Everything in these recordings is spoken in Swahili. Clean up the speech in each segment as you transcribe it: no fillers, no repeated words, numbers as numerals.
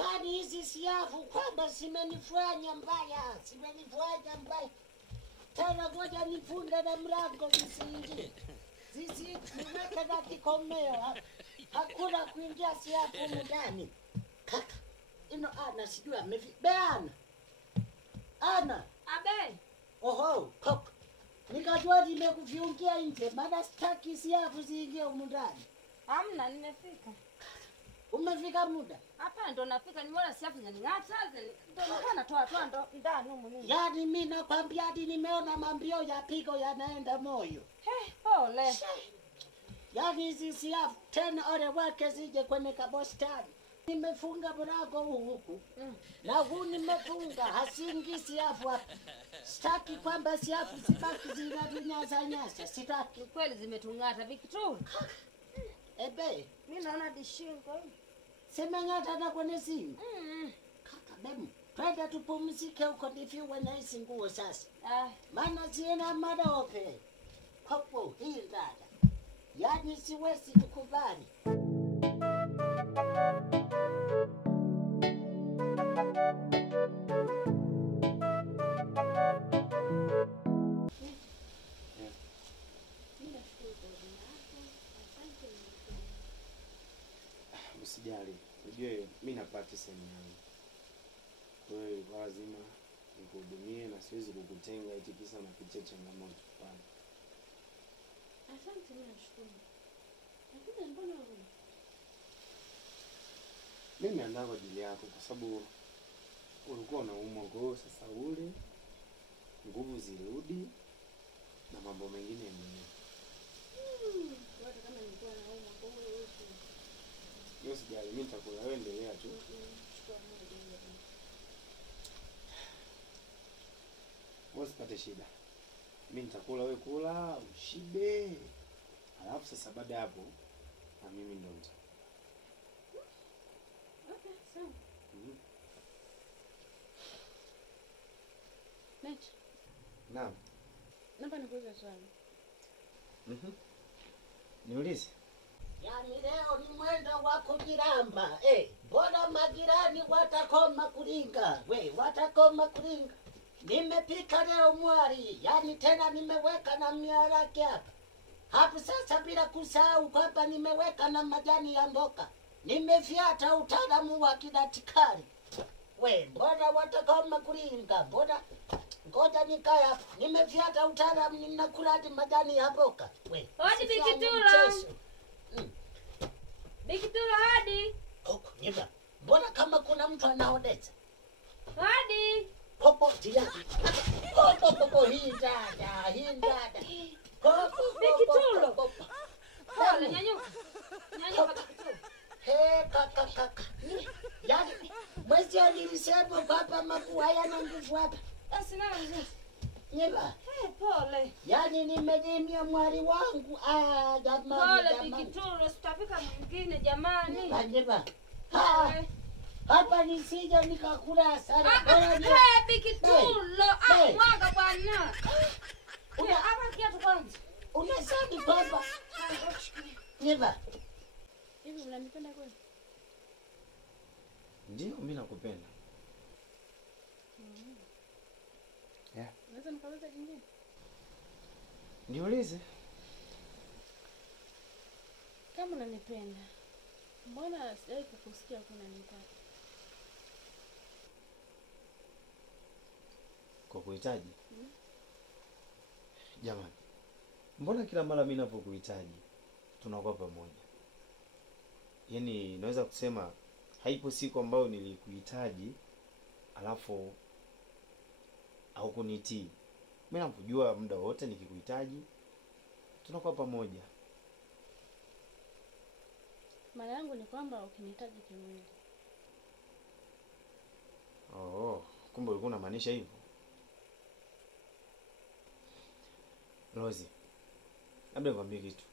Yaani hizi siafu kwamba simenifanya mbaya. Tena ngoja nifunge na mlango nisiingie. Niweke na kikomeo. Hakuna kuingia siafu ndani. Kaka, Ana sijui amefika. Ana. Abe. Oho, kaka. Nikajua nimekufiungia nje, maana sitaki siafu ziingie humu ndani. Hamna, nimefika. Umefika muda? Hapa ndo nafika, nimeona siafu zinaning'ata, ndo nilikuwa natoa ndo ndani humu nini. Yaani mimi nakwambia hadi nimeona mambio ya pigo yanaenda moyo. Pole. Yaani hizi siafu tena ole wake zije kwenye kabostani. Nimefunga mlango huku. Na huu nimefunga, hasingi siafu hapa. Sitaki kwamba siafu zibaki zinatunyasa, sitaki. Kweli zimetung'ata Victor. Ebe, Mimi naona dishingo hii. Semeng'ata na kwenye simu. Kaka demu, twende tupumzike huko nifiwe na hizi nguo sasa. Maana sina madope. Kopo hii dada. Yaani siwezi kukubali. Usijali, ujue mimi napata sehemu yangu. Kwa hiyo lazima nikuhudumie na siwezi kukutenga eti kisa unapitia changamoto pana. Asante, mimi nashukuru. Lakini mbona wewe? Mimi nimeandaa kwa ajili yako kwa sababu ulikuwa unaumwa, kwa hiyo sasa ule nguvu zirudi na mambo mengine yenyewe. Watu kama nilikuwa naumwa kwa hiyo wewe. Yo sijali, mimi nitakula, wewe endelea tu. Usipate shida. Mimi nitakula, wewe kula, ushibe. Alafu sasa baada ya hapo na mimi ndo nita. Okay, sawa. Mechi. Naam. Naomba nikuulize swali. Niulize. Yaani leo ni mwenda wa kujiramba. Mbona majirani watakoma kulinga? Watakoma kulinga. Nimepika leo mwari. Yaani tena nimeweka na miharage hapa. Hapo sasa bila kusahau kwamba nimeweka na majani ya mboga. Nimefiata utaalamu wa kidaktari. Mbona watakoma kulinga? Mbona ngoja nikae hapa. Nimefiata utaalamu ninakula hadi majani ya mboga. Hadi Bikitula. Bikitula hadi. Niba. Mbona kama kuna mtu anaodeza? Hadi. Popo tia. Popo hii dada. Bikitula. Pole nyanyuka. Nyanyuka Bikitula. Kaka. Yaani mwezi alisema kwamba mapua hayana nguvu hapa. Basi na mzee. Niba. Pole. Yaani nimedimia mwali wangu. Jamani. Pole Bikitula, sitapika mwingine jamani. Niba. Hapa nisije nikakula sana. Bikitula, mwaga bwana. Hapa kiatu kwanza. Unasema kwamba Niba. Hivi unanipenda kweli? Ndio mimi nakupenda. Unaweza nikauliza jingine? Niulize. Kama unanipenda, mbona sijawahi kukusikia kuna nitaka? Kwa kuhitaji? Jamani. Mbona kila mara mimi ninapokuhitaji tunakuwa pamoja? Yaani naweza kusema haipo siku ambayo nilikuhitaji alafu haukunitii. Mimi nakujua muda wote nikikuhitaji tunakuwa pamoja. Maana yangu ni kwamba ukinihitaji kimwili. Kumbe ulikuwa unamaanisha hivyo. Rozi, labda nikwambie kitu.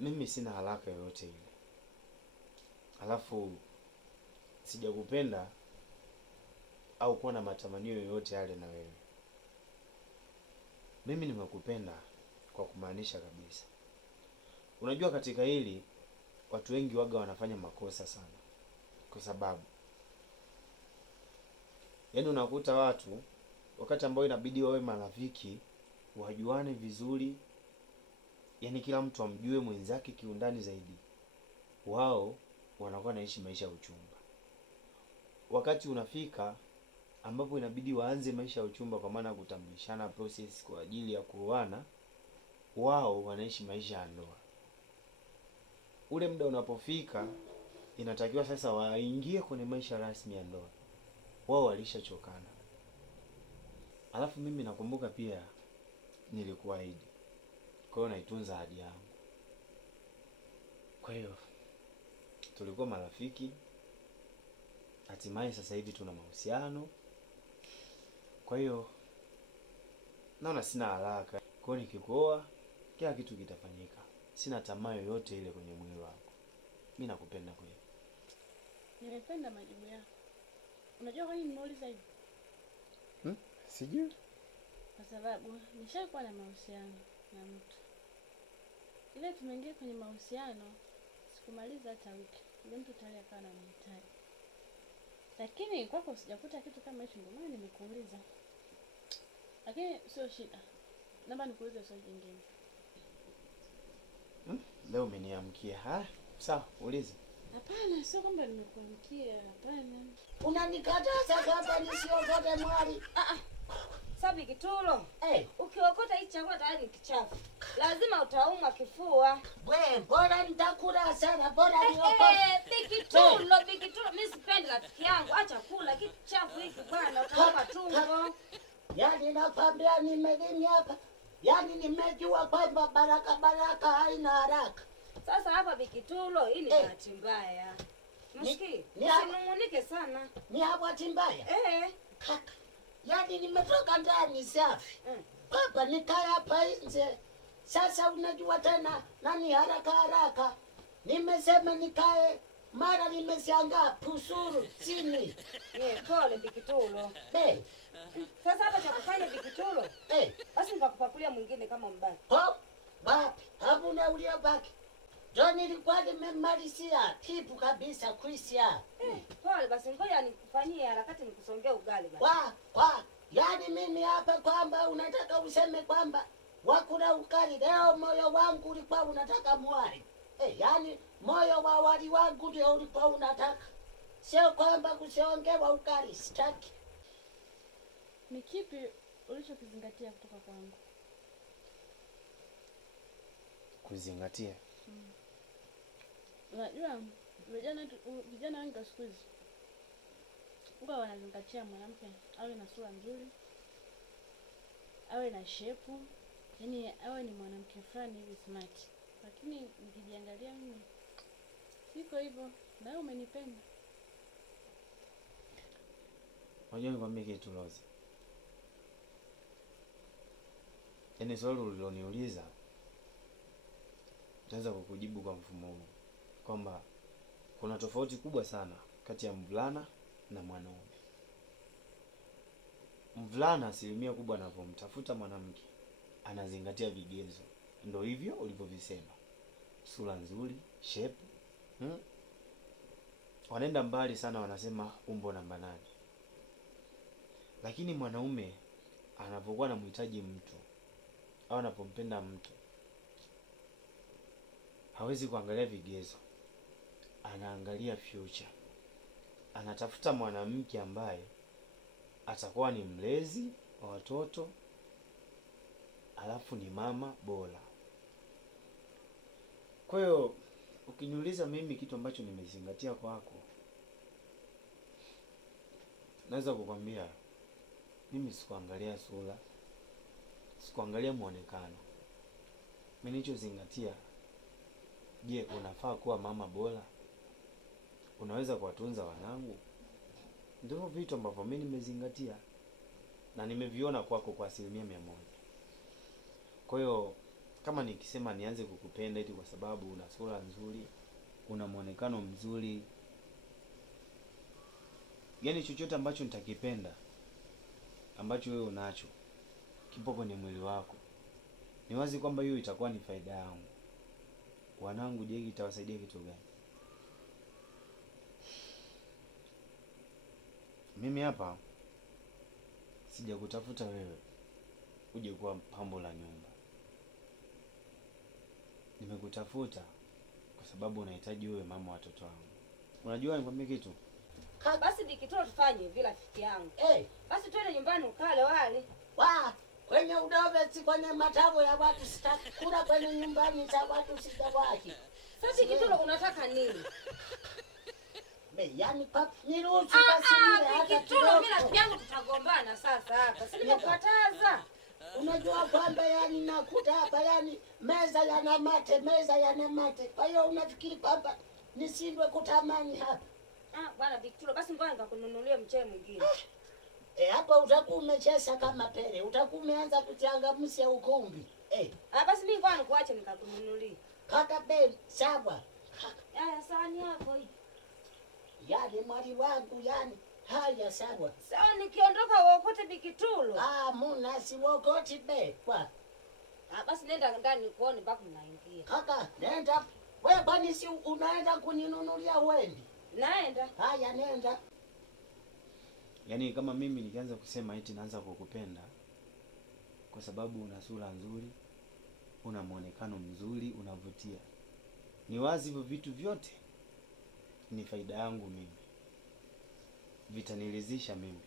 Mimi sina haraka yoyote ile. Alafu sijakupenda au kuwa na matamanio yoyote yale na wewe. Mimi nimekupenda kwa kumaanisha kabisa. Unajua katika hili watu wengi waga wanafanya makosa sana. kwa sababu yaani unakuta watu wakati ambao inabidi wawe marafiki, wajuane vizuri, yaani kila mtu amjue mwenzake kiundani zaidi, wao wanakuwa naishi maisha ya uchumba. Wakati unafika ambapo inabidi waanze maisha ya uchumba, kwa maana kutambulishana, process kwa ajili ya kuoana, wao wanaishi maisha ya ndoa. Ule muda unapofika, inatakiwa sasa waingie kwenye maisha rasmi ya ndoa, wao walishachokana. Alafu mimi nakumbuka pia nilikuahidi, kwa hiyo naitunza ahadi yangu. Kwa hiyo tulikuwa marafiki, hatimaye sasa hivi tuna mahusiano. Kwa hiyo naona sina haraka, kwa hiyo nikikuoa kila kitu kitafanyika. Sina tamaa yoyote ile kwenye mwili wako. Mimi nakupenda kweli. Nimependa majibu yako. Unajua kwa nini nimeuliza hivi? Sijui. Kwa sababu nishakuwa na mahusiano na mtu. Ile tumeingia kwenye mahusiano, sikumaliza hata wiki. Yule mtu tayari akawa ananihitaji. Lakini kwako sijakuta kitu kama hicho, ndio maana nimekuuliza. Lakini sio shida. Naomba nikuulize swali jingine. Leo umeniamkia. Ha? Sawa, ulize. Hapana, sio kwamba nimekuamkia, hapana. Unanikataza kwamba nisiokote mwali. Sabi Kitulo. Eh, Ukiokota hii chakula tayari ni kichafu. Lazima utaumwa kifua. we, bora nitakula sana, bora niokote. Bikitulo, mimi sipendi rafiki yangu. Acha kula kitu chafu hiki bwana, utauma tumbo. Yaani nakwambia nimelini hapa. Yaani nimejua kwamba baraka haina haraka. Sasa hapa Bikitulo, hii ni bahati mbaya. Msikii? Usinungunike sana. Ni habati mbaya. Kaka. Yaani nimetoka ndani safi. Baba nikaya hapa nje. Sasa unajua tena nani haraka. Nimesema nikae, mara nimeshangaa pusuru chini. Pole Bikitulo. Sasa hapa cha kufanya Bikitulo. Basi nitakupakulia mwingine kama mbaki. Wapi? Hakuna uliobaki. John nilikuwa nimemalizia tipu kabisa kuisia. Pole basi, ngoja nikufanyie harakati nikusongee ugali basi. Yaani mimi hapa kwamba unataka useme kwamba wakula ukali, leo moyo wangu ulikuwa unataka mwali. Yaani moyo wa wali wangu ndio ulikuwa unataka. Sio kwamba kusiongewa ukali, sitaki. Ni kipi ulichokizingatia kutoka kwangu? Kuzingatia? Unajua vijana wengi wa siku hizi huwa wanazingatia mwanamke awe na sura nzuri, awe na shepu, yaani awe ni mwanamke fulani hivi smart. Lakini nikijiangalia mimi siko hivyo, na wewe umenipenda. Unajua nikwambie kitu Rose. Yaani swali uliloniuliza naweza kukujibu kwa mfumo huu, kwamba kuna tofauti kubwa sana kati ya mvulana na mwanaume. Mvulana asilimia kubwa anapomtafuta mwanamke anazingatia vigezo. Ndio hivyo ulivyovisema. Sura nzuri, shape. Wanaenda mbali sana, wanasema umbo namba 8. Lakini mwanaume anapokuwa anamhitaji mtu au anapompenda mtu, hawezi kuangalia vigezo, anaangalia future. Anatafuta mwanamke ambaye atakuwa ni mlezi wa watoto, alafu ni mama bora. Kwa hiyo ukiniuliza mimi kitu ambacho nimezingatia kwako, naweza kukwambia mimi sikuangalia sura, sikuangalia muonekano. Mimi nilichozingatia, je, unafaa kuwa mama bora? Unaweza kuwatunza wanangu? Ndio vitu ambavyo mimi nimezingatia na nimeviona kwako kwa 100%. Kwa hiyo kama nikisema nianze kukupenda eti kwa sababu una sura nzuri, una muonekano mzuri, yaani chochote ambacho nitakipenda ambacho wewe unacho kipo kwenye mwili wako, ni wazi kwamba hiyo itakuwa ni faida yangu. Wanangu, je, itawasaidia kitu gani? Mimi hapa sijakutafuta wewe uje kuwa pambo la nyumba. Nimekutafuta kwa sababu unahitaji uwe mama watoto wangu. Unajua nikwambie kitu? Basi Bikitolo tufanye vile rafiki yangu. Basi twende nyumbani ukale wali. Kwenye udove si kwenye matavo ya watu sitaki kula kwenye nyumbani za watu sijawahi. Sasa Bikitolo unataka nini? Yaani niruhusu basi nile hata Bikitolo mimi rafiki yangu tutagombana sasa hapa. Si nimekataza. Unajua kwamba yani nakuta hapa yani meza yana mate. Kwa hiyo unafikiri kwamba nisindwe kutamani hapa? Bwana Bikitolo basi ngoja nikakununulie mchele mwingine. Hapa utakuwa umechesa kama pele. Utakuwa umeanza kuchangamsha ukumbi. Basi mimi ngoja nikuache nikakununulie. Kaka Ben, sawa. Haya sahani yako hii. Yaani mwali wangu yani. Haya sawa. Sawa nikiondoka uokote Bikitolo. Muna si uokoti be. Kwa. Basi nenda ndani kuone mpaka mnaingia. Kaka, nenda. Wewe kwani si unaenda kuninunulia wendi? Naenda. Haya nenda. Yaani kama mimi nikianza kusema eti naanza kukupenda kwa sababu una sura nzuri, una muonekano mzuri, unavutia. Ni wazi hivyo vitu vyote ni faida yangu mimi. Vitanilizisha mimi.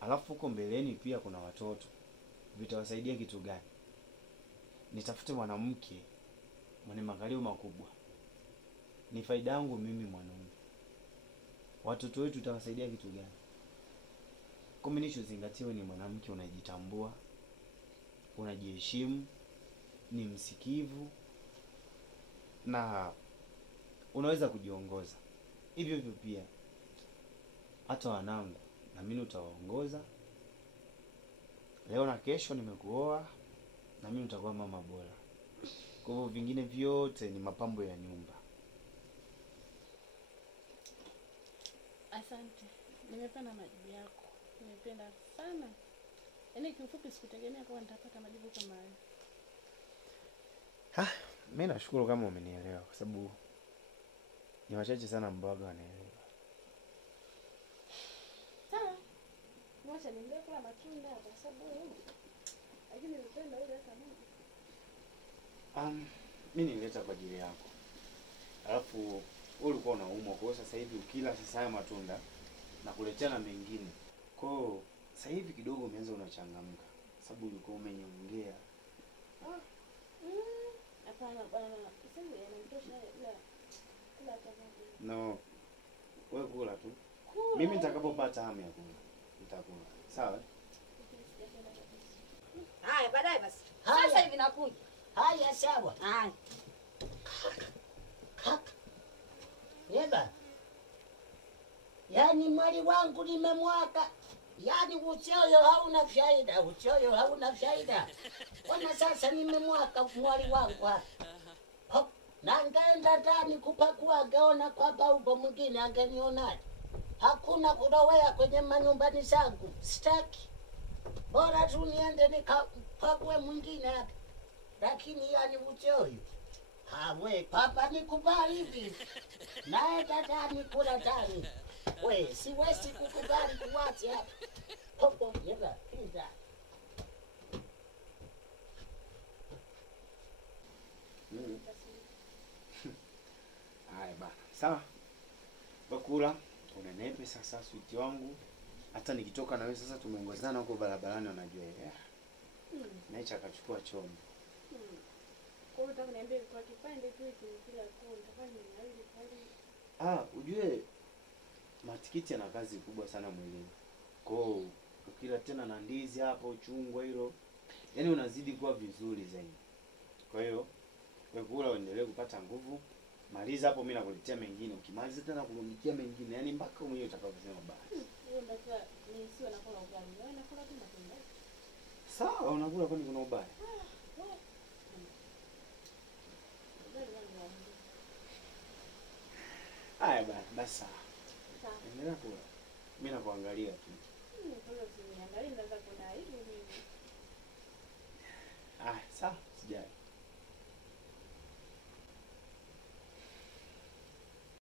Alafu huko mbeleni pia kuna watoto. Vitawasaidia kitu gani? Nitafute mwanamke mwenye makalio makubwa. Ni faida yangu mimi mwanaume. Watoto wetu utawasaidia kitu gani? Kumbe nichozingatiwe ni mwanamke unajitambua, unajiheshimu, ni msikivu na unaweza kujiongoza. Hivyo hivyo pia hata wanangu na mimi utawaongoza. Leo na kesho nimekuoa na mimi nitakuwa mama bora. Kwa hivyo vingine vyote ni mapambo ya nyumba. Asante. Nimependa majibu yako. Nimependa sana. Yaani kiufupi sikutegemea kama nitapata majibu kama hayo. Mimi nashukuru kama umenielewa kwa sababu ni wachache sana ambao wanaelewa. Sawa. Mwacha niende kula matunda kwa sababu lakini nilipenda ile kama mimi nilileta kwa ajili yako. Alafu wewe ulikuwa unaumwa, kwa sasa hivi ukila sasa haya matunda na kuletea na mengine. Kwa hiyo sasa hivi kidogo umeanza unachangamka sababu ulikuwa umenyongea. Hapana bwana, sasa yanamtosha ila kula tafadhali. No. Wewe kula tu. Mimi nitakapopata hamu ya kula nitakula. Sawa? Haya baadaye basi. Sasa hivi nakuja. Haya sawa. Haya. Kaka. Yeba. Yaani mwali wangu nimemwaka. Yaani uchoyo hauna faida. Ona sasa nimemwaka mwali wangu hapa. Na angeenda ndani kupakua angeona kwamba upo mwingine angenionaje. Hakuna kulowea kwenye manyumbani zangu. Sitaki. Bora tu niende nikapakue mwingine hapa. Lakini yani uchoyo. We, papa nikubali hivi. Naenda ndani kula ndani. We, siwezi kukubali kuwacha hapa. Popo, neba, pinda. Haya bana. Sawa. Bakula, unenepe sasa switi wangu. Hata nikitoka na wewe sasa tumeongozana huko barabarani unajua ile. Naicha akachukua chombo. Kwa hiyo nataka niambie kwa kipande tu hiki kila kwa nitafanya nini pale. Ujue matikiti yana kazi kubwa sana mwilini. Kwa hiyo ukila tena na ndizi hapo chungwa hilo, yani unazidi kuwa vizuri zaidi. Kwa hiyo wewe kula uendelee kupata nguvu. Maliza hapo mimi nakuletea mengine. Ukimaliza tena kurundikia mengine, yani mpaka mwenyewe utakaposema basi. Hiyo ndio ni sio nakula ugali. Wewe nakula tu matunda. Sawa, unakula kwani kuna ubaya? Haya bana, basi sawa. Sawa. Endelea kula. Mimi nakuangalia tu. Kwa hiyo usiniangalie ndaanza kuna hivi. Sawa, sijali.